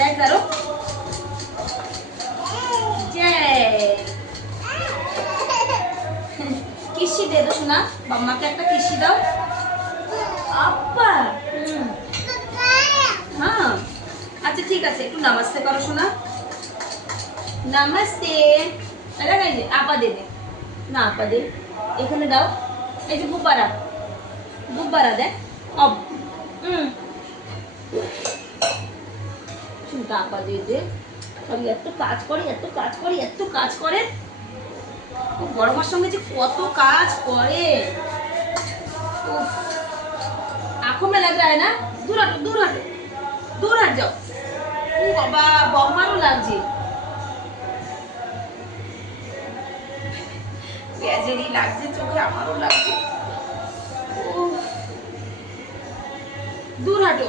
जय करो, जय। किसी दे दो सुना, मम्मा के একটা किसी দাও। আপা हाँ अच्छा ठीक আছে, একটু নমস্তে করো শোনা। নমস্তে। এটা এই যে আপা দে দে, না আপা দে, এখানে দাও। এই যে গুব্বারা, গুব্বারা দে। অব শুনটা আপা দিয়ে দে। সব এত কাজ করে, এত কাজ করে, এত কাজ করে। বড় মার সঙ্গে যে কত কাজ করে। आंखों में लग रहा है ना, दूर हटो, दूर हटो, दूर हट जाओ। ओ बाबा बम्मारो লাগছে, বেজেরি লাগছে চোখে, আমারও লাগছে। दूर हटो।